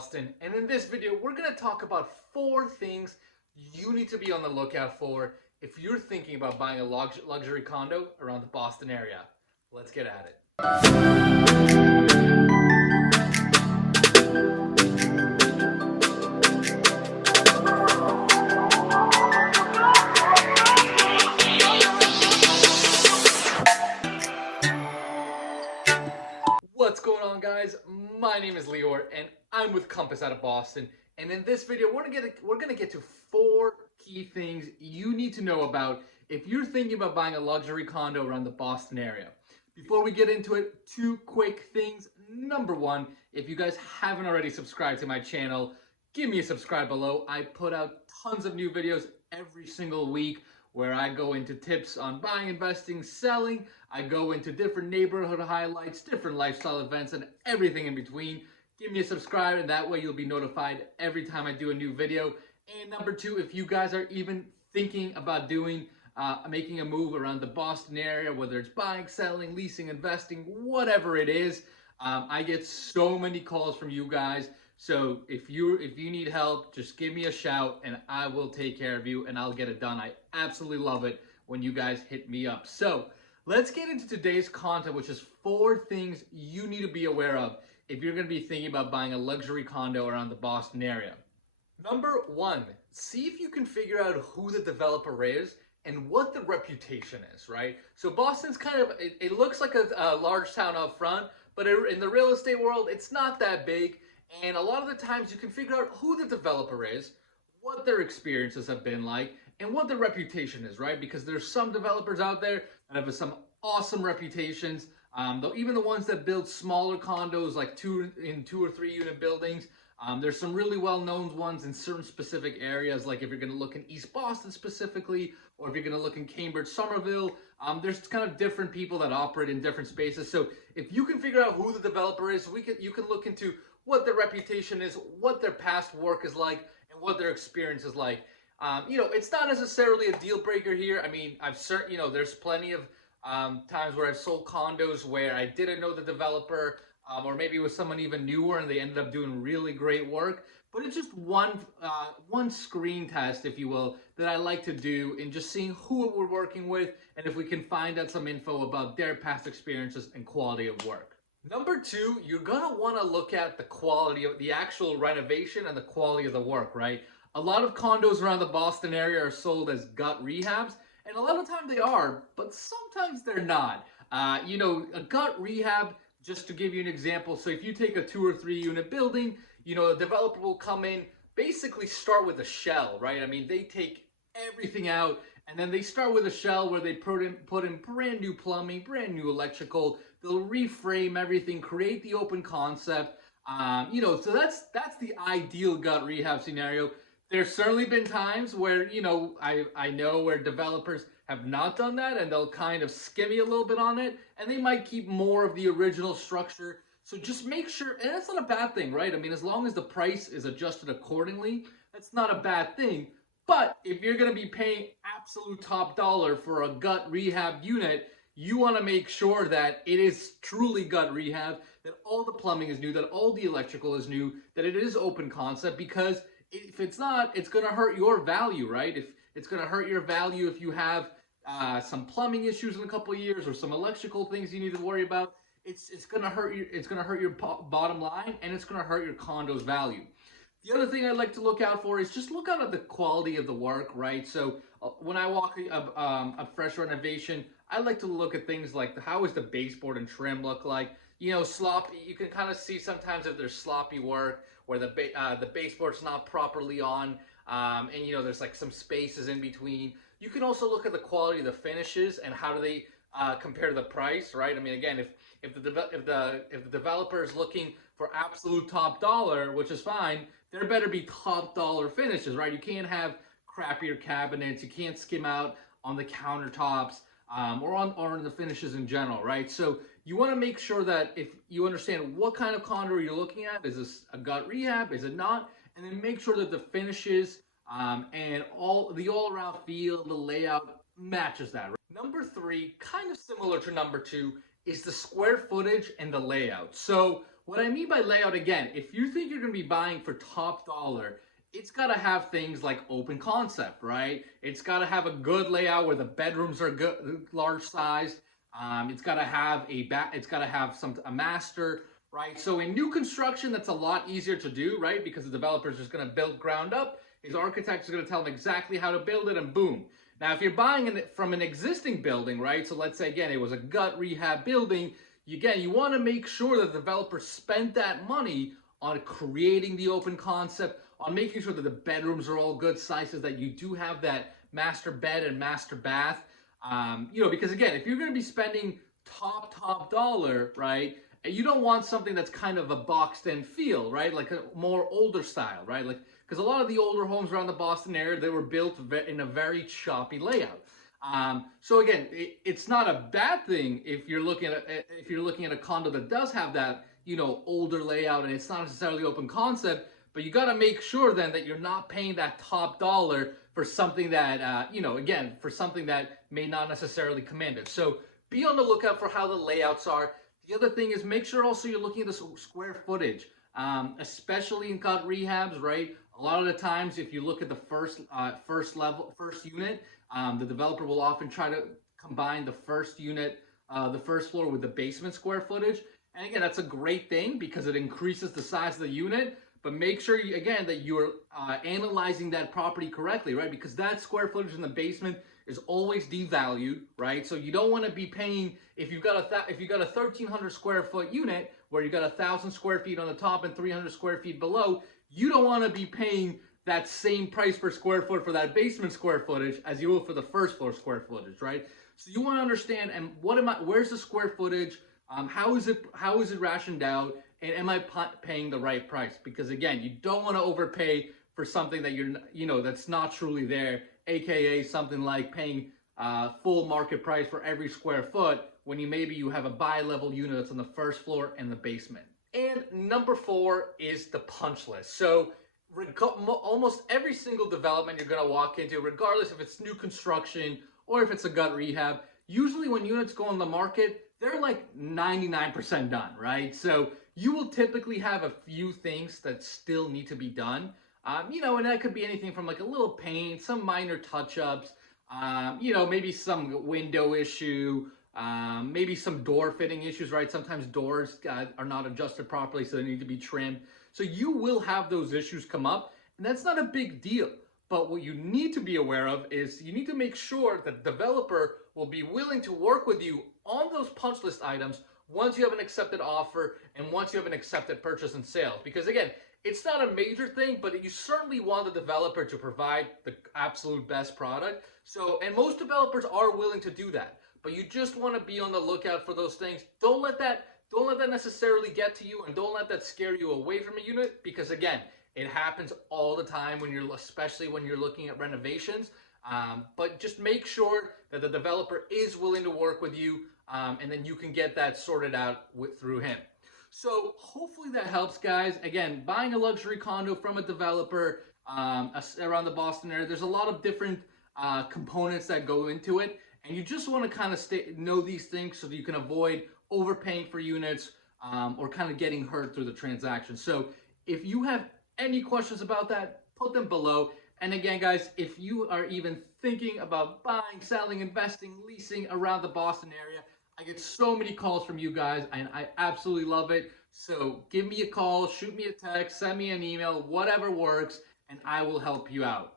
Boston, and in this video we're going to talk about 4 things you need to be on the lookout for if you're thinking about buying a luxury condo around the Boston area. Let's get at it. What's going on, guys? My name is Lior and I'm with Compass out of Boston, and in this video we're gonna get to 4 key things you need to know about if you're thinking about buying a luxury condo around the Boston area. Before we get into it, 2 quick things. Number 1, if you guys haven't already subscribed to my channel, give me a subscribe below. I put out tons of new videos every single week where I go into tips on buying, investing, selling. I go into different neighborhood highlights, different lifestyle events, and everything in between. Give me a subscribe, and that way you'll be notified every time I do a new video. And number 2, if you guys are even thinking about doing making a move around the Boston area, whether it's buying, selling, leasing, investing, whatever it is, I get so many calls from you guys. So if you need help, just give me a shout and I will take care of you and I'll get it done. I absolutely love it when you guys hit me up. So let's get into today's content, which is 4 things you need to be aware of if you're going to be thinking about buying a luxury condo around the Boston area. Number 1, see if you can figure out who the developer is and what the reputation is, right? So Boston's kind of, it looks like a large town up front, but in the real estate world, it's not that big. And a lot of the times you can figure out who the developer is, what their experiences have been like, and what their reputation is, right? Because there's some developers out there that have some awesome reputations. Though even the ones that build smaller condos, like 2 or 3 unit buildings, there's some really well-known ones in certain specific areas. Like if you're going to look in East Boston specifically, or if you're going to look in Cambridge, Somerville, there's kind of different people that operate in different spaces. So if you can figure out who the developer is, you can look into what their reputation is, what their past work is like, and what their experience is like. It's not necessarily a deal breaker here. I mean, there's plenty of times where I've sold condos where I didn't know the developer, or maybe it was someone even newer and they ended up doing really great work. But it's just one screen test, if you will, that I like to do in just seeing who we're working with and if we can find out some info about their past experiences and quality of work. Number 2, you're gonna want to look at the quality of the actual renovation and the quality of the work, right? A lot of condos around the Boston area are sold as gut rehabs, and a lot of times they are, but sometimes they're not. A gut rehab, just to give you an example, so if you take a 2 or 3 unit building, a developer will come in, basically start with a shell, right? I mean, they take everything out, and then they start with a shell where they put in brand new plumbing, brand new electrical. They'll reframe everything, create the open concept. So that's the ideal gut rehab scenario. There's certainly been times where, I know where developers have not done that and they'll kind of skimmy a little bit on it and they might keep more of the original structure. So just make sure, and that's not a bad thing, right? I mean, as long as the price is adjusted accordingly, that's not a bad thing. But if you're going to be paying absolute top dollar for a gut rehab unit, you want to make sure that it is truly gut rehab, that all the plumbing is new, that all the electrical is new, that it is open concept, because if it's not, it's going to hurt your value, right? If it's going to hurt your value if you have some plumbing issues in a couple of years or some electrical things you need to worry about, it's going to hurt you. It's going to hurt your bottom line, and it's going to hurt your condo's value. The other thing I like to look out for is just look out at the quality of the work, right? So when I walk a fresh renovation, I like to look at things like how is the baseboard and trim look like. Sloppy. You can kind of see sometimes if there's sloppy work where the baseboard's not properly on, and there's like some spaces in between. You can also look at the quality of the finishes and how do they compare to the price, right? I mean, again, if the developer is looking for absolute top dollar, which is fine, there better be top dollar finishes, right? You can't have crappier cabinets. You can't skim out on the countertops, or in the finishes in general, right? So you want to make sure that if you understand what kind of condo you're looking at, is this a gut rehab, is it not? And then make sure that the finishes and the all-around feel, the layout matches that. Right? Number 3, kind of similar to number 2, is the square footage and the layout. So What I mean by layout, again, if you think you're going to be buying for top dollar, it's got to have things like open concept, right? It's got to have a good layout where the bedrooms are good, large sized. It's got to have a master, right? So in new construction, that's a lot easier to do, right? Because the developer is just going to build ground up. His architect is going to tell him exactly how to build it, and boom. Now, if you're buying it from an existing building, right? So let's say, again, it was a gut rehab building. You want to make sure that the developer spent that money on creating the open concept, on making sure that the bedrooms are all good sizes, that you do have that master bed and master bath. Because again, if you're going to be spending top dollar, right? You don't want something that's kind of a boxed in feel, right? Like a more older style, right? Like, because a lot of the older homes around the Boston area, they were built in a very choppy layout. So again, it's not a bad thing if you're looking at a condo that does have that, older layout, and it's not necessarily open concept, but you got to make sure then that you're not paying that top dollar for something that, again, for something that may not necessarily command it. So be on the lookout for how the layouts are. The other thing is make sure also you're looking at the square footage, especially in gut rehabs, right? A lot of the times, if you look at the first unit, the developer will often try to combine the first unit, the first floor with the basement square footage. And again, that's a great thing because it increases the size of the unit. But make sure, that you're analyzing that property correctly, right? Because that square footage in the basement is always devalued, right? So you don't want to be paying, if you've got a 1,300 square foot unit where you've got 1,000 square feet on the top and 300 square feet below, you don't want to be paying that same price per square foot for that basement square footage as you will for the first floor square footage, right? So you want to understand, and where's the square footage? How is it rationed out? And am I paying the right price? Because again, you don't want to overpay for something that that's not truly there, aka something like paying full market price for every square foot when you have a bi-level unit that's on the first floor and the basement. And number 4 is the punch list. So almost every single development you're going to walk into, regardless if it's new construction or if it's a gut rehab, usually when units go on the market, they're like 99% done, right? So you will typically have a few things that still need to be done. And that could be anything from like a little paint, some minor touch-ups, maybe some window issue, maybe some door fitting issues, right? Sometimes doors are not adjusted properly, so they need to be trimmed. So you will have those issues come up, and that's not a big deal. But what you need to be aware of is you need to make sure that the developer will be willing to work with you on those punch list items once you have an accepted offer and once you have an accepted purchase and sale. Because again, it's not a major thing, but you certainly want the developer to provide the absolute best product. And most developers are willing to do that, but you just want to be on the lookout for those things. Don't let that necessarily get to you, and don't let that scare you away from a unit, because again, it happens all the time especially when you're looking at renovations. But just make sure that the developer is willing to work with you, and then you can get that sorted out through him. So hopefully that helps, guys. Again, buying a luxury condo from a developer around the Boston area, there's a lot of different components that go into it, and you just want to kind of know these things so that you can avoid overpaying for units or kind of getting hurt through the transaction. So if you have any questions about that, put them below. And again, guys, if you are even thinking about buying, selling, investing, leasing around the Boston area, I get so many calls from you guys, and I absolutely love it. So give me a call, shoot me a text, send me an email, whatever works, and I will help you out.